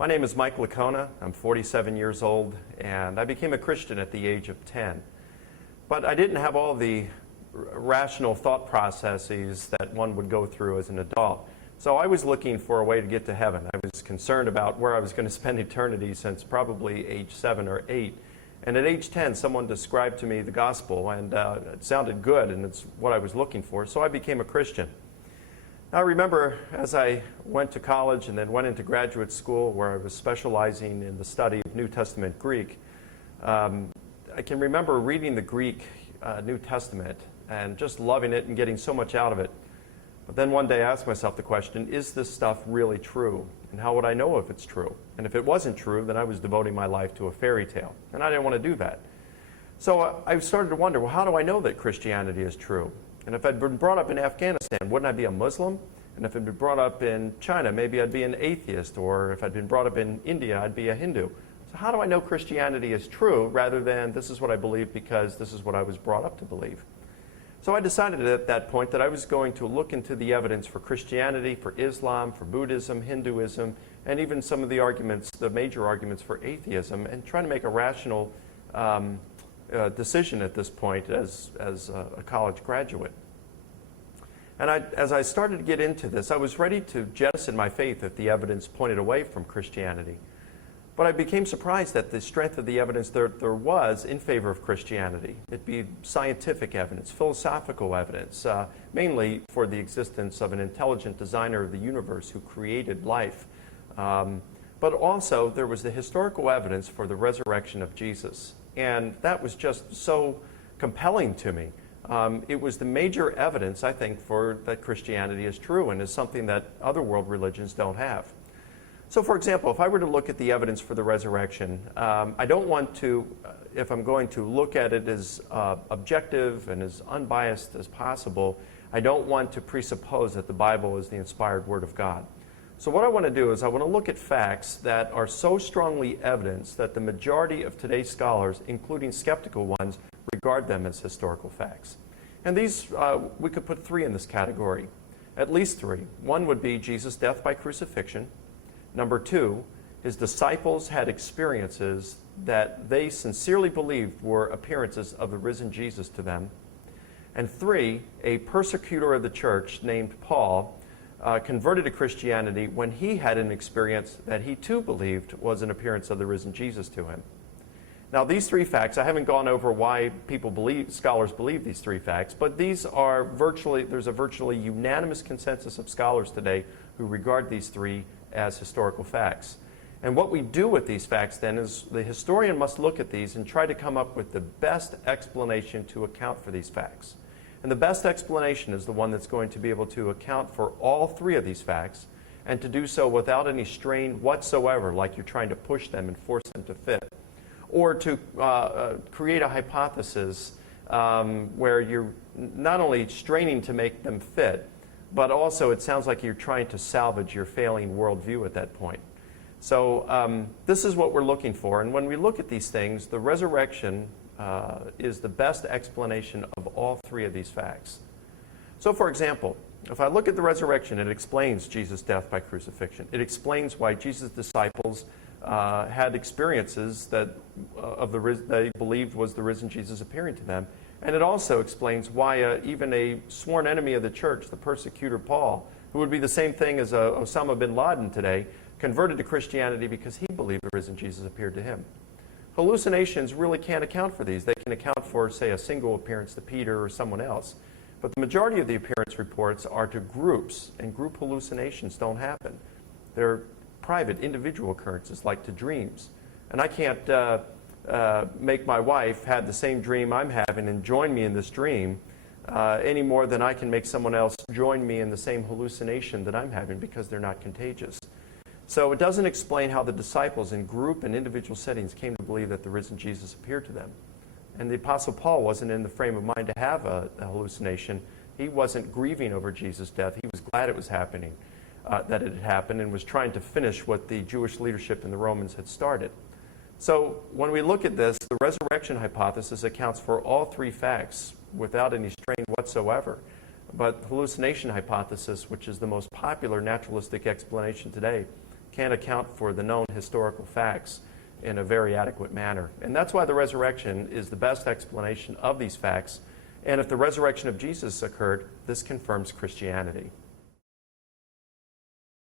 My name is Mike Licona. I'm 47 years old, and I became a Christian at the age of 10. But I didn't have all the rational thought processes that one would go through as an adult. So I was looking for a way to get to heaven. I was concerned about where I was going to spend eternity since probably age 7 or 8. And at age 10, someone described to me the gospel, and it sounded good, and it's what I was looking for. So I became a Christian. I remember as I went to college and then went into graduate school where I was specializing in the study of New Testament Greek, I can remember reading the Greek New Testament and just loving it and getting so much out of it. But then one day I asked myself the question, is this stuff really true? And how would I know if it's true? And if it wasn't true, then I was devoting my life to a fairy tale. And I didn't want to do that. So I started to wonder, well, how do I know that Christianity is true? And if I'd been brought up in Afghanistan, wouldn't I be a Muslim? And if I'd been brought up in China, maybe I'd be an atheist. Or if I'd been brought up in India, I'd be a Hindu. So how do I know Christianity is true rather than this is what I believe because this is what I was brought up to believe? So I decided at that point that I was going to look into the evidence for Christianity, for Islam, for Buddhism, Hinduism, and even some of the arguments, the major arguments for atheism, and try to make a rational decision at this point as a college graduate. And as I started to get into this, I was ready to jettison my faith if the evidence pointed away from Christianity. But I became surprised at the strength of the evidence there was in favor of Christianity. It'd be scientific evidence, philosophical evidence, mainly for the existence of an intelligent designer of the universe who created life. But also there was the historical evidence for the resurrection of Jesus. And that was just so compelling to me. It was the major evidence, I think, for that Christianity is true and is something that other world religions don't have. So, for example, if I were to look at the evidence for the resurrection, I don't want to, if I'm going to look at it as objective and as unbiased as possible, I don't want to presuppose that the Bible is the inspired Word of God. So what I want to do is I want to look at facts that are so strongly evidenced that the majority of today's scholars, including skeptical ones, regard them as historical facts. And these, we could put 3 in this category, at least 3. One would be Jesus' death by crucifixion. Number 2, his disciples had experiences that they sincerely believed were appearances of the risen Jesus to them. And 3, a persecutor of the church named Paul converted to Christianity when he had an experience that he too believed was an appearance of the risen Jesus to him. Now these 3 facts, I haven't gone over why scholars believe these 3 facts, but these are there's a virtually unanimous consensus of scholars today who regard these 3 as historical facts. And what we do with these facts then is the historian must look at these and try to come up with the best explanation to account for these facts. And the best explanation is the one that's going to be able to account for all 3 of these facts and to do so without any strain whatsoever, like you're trying to push them and force them to fit. Or to create a hypothesis where you're not only straining to make them fit, but also it sounds like you're trying to salvage your failing worldview at that point. So this is what we're looking for. And when we look at these things, the resurrection is the best explanation of all 3 of these facts. So for example, if I look at the resurrection, it explains Jesus' death by crucifixion. It explains why Jesus' disciples had experiences that they believed was the risen Jesus appearing to them. And it also explains why even a sworn enemy of the church, the persecutor Paul, who would be the same thing as Osama bin Laden today, converted to Christianity because he believed the risen Jesus appeared to him. Hallucinations really can't account for these. They can account for, say, a single appearance to Peter or someone else. But the majority of the appearance reports are to groups, and group hallucinations don't happen. They're private, individual occurrences, like to dreams. And I can't make my wife have the same dream I'm having and join me in this dream any more than I can make someone else join me in the same hallucination that I'm having because they're not contagious. So it doesn't explain how the disciples in group and individual settings came to believe that the risen Jesus appeared to them. And the Apostle Paul wasn't in the frame of mind to have a hallucination. He wasn't grieving over Jesus' death. He was glad it was happening, that it had happened, and was trying to finish what the Jewish leadership in the Romans had started. So when we look at this, the resurrection hypothesis accounts for all 3 facts without any strain whatsoever. But the hallucination hypothesis, which is the most popular naturalistic explanation today, can't account for the known historical facts in a very adequate manner. And that's why the resurrection is the best explanation of these facts. And if the resurrection of Jesus occurred, this confirms Christianity.